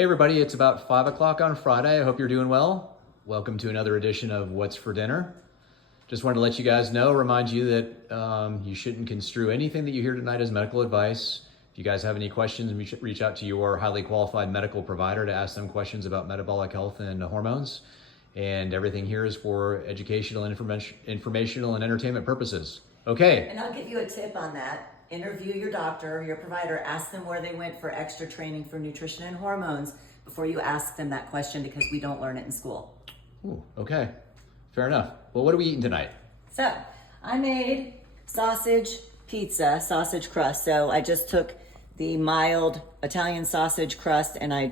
Hey everybody, it's about 5 o'clock on Friday. I hope you're doing well. Welcome to another edition of What's for Dinner. Just wanted to let you guys know, remind you that you shouldn't construe anything that you hear tonight as medical advice. If you guys have any questions, you should reach out to your highly qualified medical provider to ask them questions about metabolic health and hormones. And everything here is for educational and informational and entertainment purposes. Okay. And I'll give you a tip on that. Interview your doctor, your provider, ask them where they went for extra training for nutrition and hormones before you ask them that question, because we don't learn it in school. Ooh, okay, fair enough. Well, what are we eating tonight? So I made sausage pizza, sausage crust. So I just took the mild Italian sausage crust and I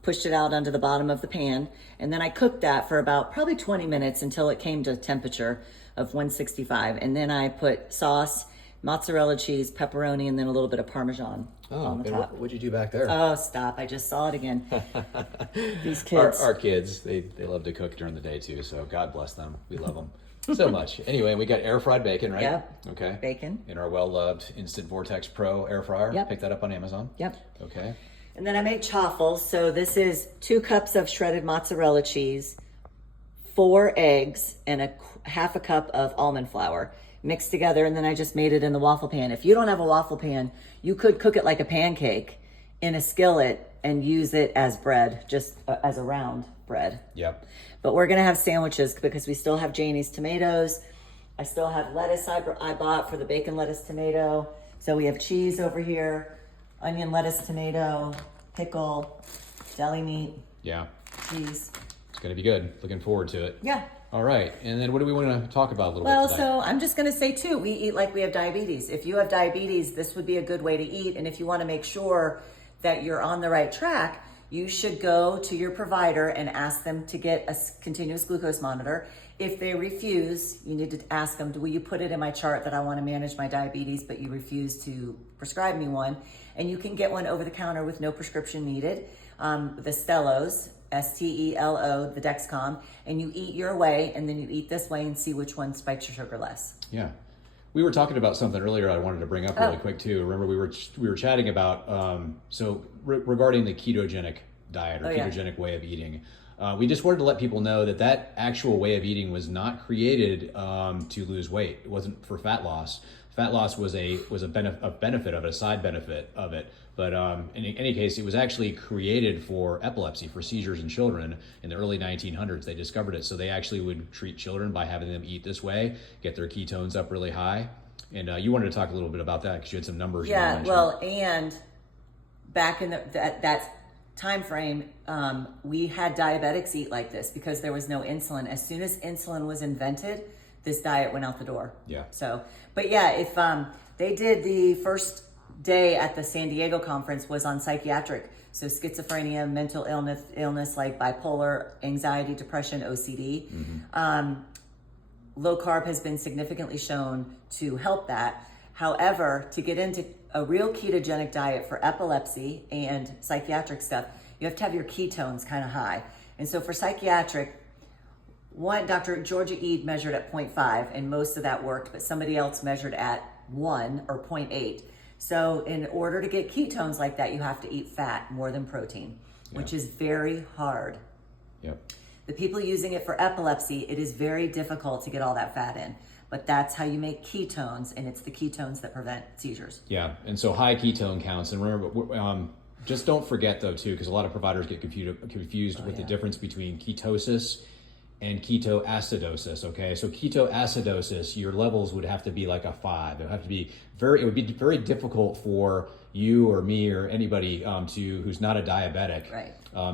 pushed it out onto the bottom of the pan. And then I cooked that for about probably 20 minutes until it came to a temperature of 165. And then I put sauce, mozzarella cheese, pepperoni, and then a little bit of Parmesan on the top. What'd you do back there? Oh, stop. I just saw it again. These kids. Our kids, they love to cook during the day too, so God bless them. We love them so much. Anyway, we got air fried bacon, right? Yep. Okay. Bacon. In our well-loved Instant Vortex Pro air fryer. Yep. Pick that up on Amazon. Yep. Okay. And then I made chaffles. So this is 2 cups of shredded mozzarella cheese, 4 eggs, and half a cup of almond flour mixed together. And then I just made it in the waffle pan. If you don't have a waffle pan, you could cook it like a pancake in a skillet and use it as bread, just as a round bread. Yep. But we're going to have sandwiches because we still have Janie's tomatoes. I still have lettuce I bought for the bacon, lettuce, tomato. So we have cheese over here, onion, lettuce, tomato, pickle, deli meat, Yeah. cheese. It's going to be good. Looking forward to it. Yeah. All right. And then what do we want to talk about a little Well, bit tonight? so I'm just going to say too, we eat like we have diabetes. If you have diabetes, this would be a good way to eat. And if you want to make sure that you're on the right track, you should go to your provider and ask them to get a continuous glucose monitor. If they refuse, you need to ask them, will you put it in my chart that I want to manage my diabetes, but you refuse to prescribe me one? And you can get one over the counter with no prescription needed. The Stellos, Stelo, the Dexcom, and you eat your way, and then you eat this way and see which one spikes your sugar less. Yeah. We were talking about something earlier I wanted to bring up really quick too. Remember we were chatting about regarding the ketogenic diet or ketogenic way of eating. We just wanted to let people know that actual way of eating was not created to lose weight. It wasn't for fat loss. Fat loss was a benefit of it, a side benefit of it. But in any case, it was actually created for epilepsy, for seizures in children in the early 1900s. They discovered it. So they actually would treat children by having them eat this way, get their ketones up really high. And you wanted to talk a little bit about that because you had some numbers. Yeah, well, and back in that time frame, we had diabetics eat like this because there was no insulin. As soon as insulin was invented, this diet went out the door. Yeah. So, but yeah, if they did the first day at the San Diego conference was on psychiatric, so schizophrenia, mental illness like bipolar, anxiety, depression, OCD. Low carb has been significantly shown to help that. However, to get into a real ketogenic diet for epilepsy and psychiatric stuff, you have to have your ketones kind of high. And so for psychiatric, Dr. Georgia Ede measured at 0.5 and most of that worked, but somebody else measured at 1 or 0.8. So in order to get ketones like that, you have to eat fat more than protein, which is very hard. Yep. The people using it for epilepsy, it is very difficult to get all that fat in. But that's how you make ketones, and it's the ketones that prevent seizures. Yeah, and so high ketone counts. And remember, just don't forget though too, because a lot of providers get confused with the difference between ketosis and ketoacidosis. Okay, so ketoacidosis, your levels would have to be like a 5. It would be very difficult for you or me or anybody who's not a diabetic,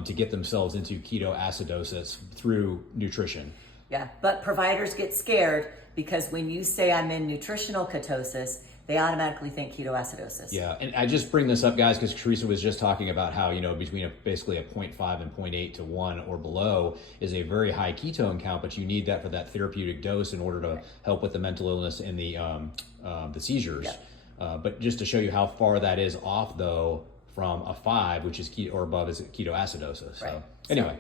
to get themselves into ketoacidosis through nutrition. Yeah, but providers get scared because when you say I'm in nutritional ketosis, they automatically think ketoacidosis. Yeah, and I just bring this up, guys, because Teresa was just talking about how, between basically a 0.5 and 0.8 to 1 or below is a very high ketone count, but you need that for that therapeutic dose in order to help with the mental illness and the seizures. Yeah. But just to show you how far that is off, though, from a 5, which is or above, is ketoacidosis. Right. So, anyway.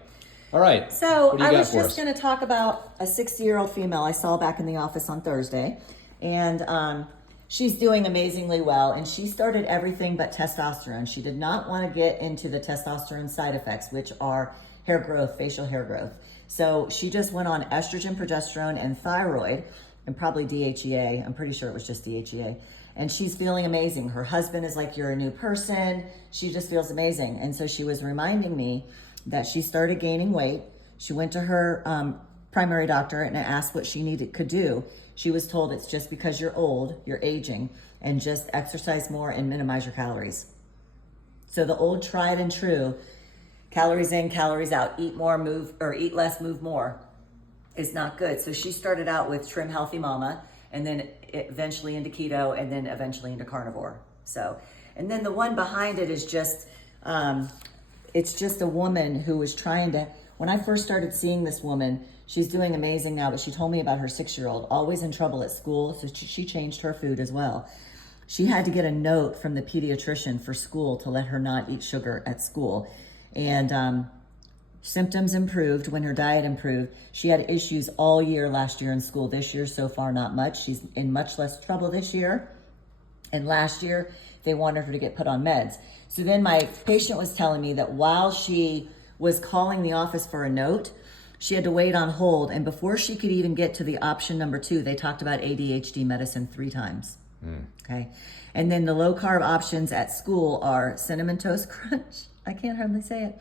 All right. So I was just going to talk about a 60-year-old female I saw back in the office on Thursday. And She's doing amazingly well, and she started everything but testosterone. She did not want to get into the testosterone side effects, which are hair growth, facial hair growth. So she just went on estrogen, progesterone, and thyroid, and probably DHEA. I'm pretty sure it was just DHEA. And she's feeling amazing. Her husband is like, you're a new person. She just feels amazing. And so she was reminding me that she started gaining weight. She went to her primary doctor and asked what she could do. She was told it's just because you're old, you're aging, and just exercise more and minimize your calories. So the old tried and true, calories in, calories out, eat more, move, or eat less, move more, is not good. So she started out with Trim Healthy Mama, and then eventually into keto, and then eventually into carnivore. So, and then the one behind it is just, it's just a woman who was trying to, when I first started seeing this woman, she's doing amazing now, but she told me about her 6-year-old, always in trouble at school, so she changed her food as well. She had to get a note from the pediatrician for school to let her not eat sugar at school. And symptoms improved when her diet improved. She had issues all year last year in school. This year, so far, not much. She's in much less trouble this year. And last year, they wanted her to get put on meds. So then my patient was telling me that while she was calling the office for a note, she had to wait on hold. And before she could even get to the option number 2, they talked about ADHD medicine 3 times. Okay. And then the low carb options at school are Cinnamon Toast Crunch. I can't hardly say it.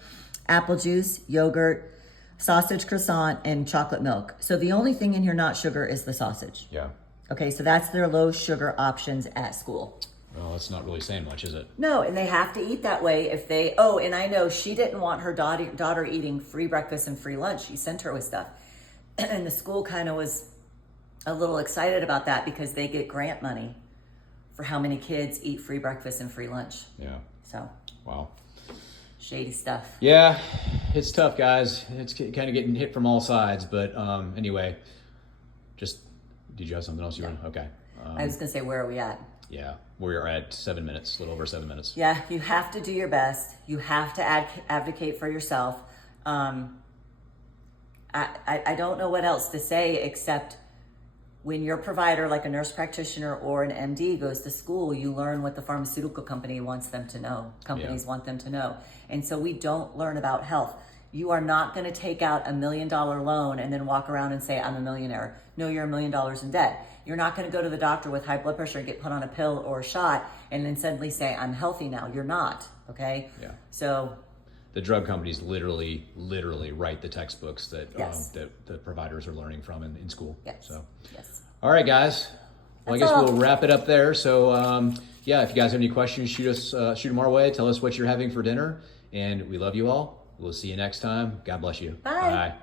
Apple juice, yogurt, sausage croissant, and chocolate milk. So the only thing in here not sugar is the sausage. Yeah. Okay, so that's their low sugar options at school. Well, that's not really saying much, is it? No, and they have to eat that way if they, oh, and I know she didn't want her daughter eating free breakfast and free lunch. She sent her with stuff. And the school kind of was a little excited about that because they get grant money for how many kids eat free breakfast and free lunch. Yeah. So. Wow. Shady stuff. Yeah, it's tough, guys. It's kind of getting hit from all sides. But anyway, just, did you have something else you want? Okay. I was going to say, where are we at? Yeah, we're at 7 minutes, a little over 7 minutes. Yeah, you have to do your best. You have to advocate for yourself. I don't know what else to say except when your provider, like a nurse practitioner or an MD, goes to school, you learn what the pharmaceutical company wants them to know. Companies want them to know. And so we don't learn about health. You are not going to take out $1 million loan and then walk around and say, I'm a millionaire. No, you're $1 million in debt. You're not going to go to the doctor with high blood pressure and get put on a pill or a shot and then suddenly say, I'm healthy now. You're not. Okay. Yeah. So the drug companies literally write the textbooks that yes. That the providers are learning from in school. Yes. So, yes. All right, guys. Well, That's I guess all. we'll wrap it up there. So, yeah, if you guys have any questions, shoot them our way. Tell us what you're having for dinner, and we love you all. We'll see you next time. God bless you. Bye. Bye.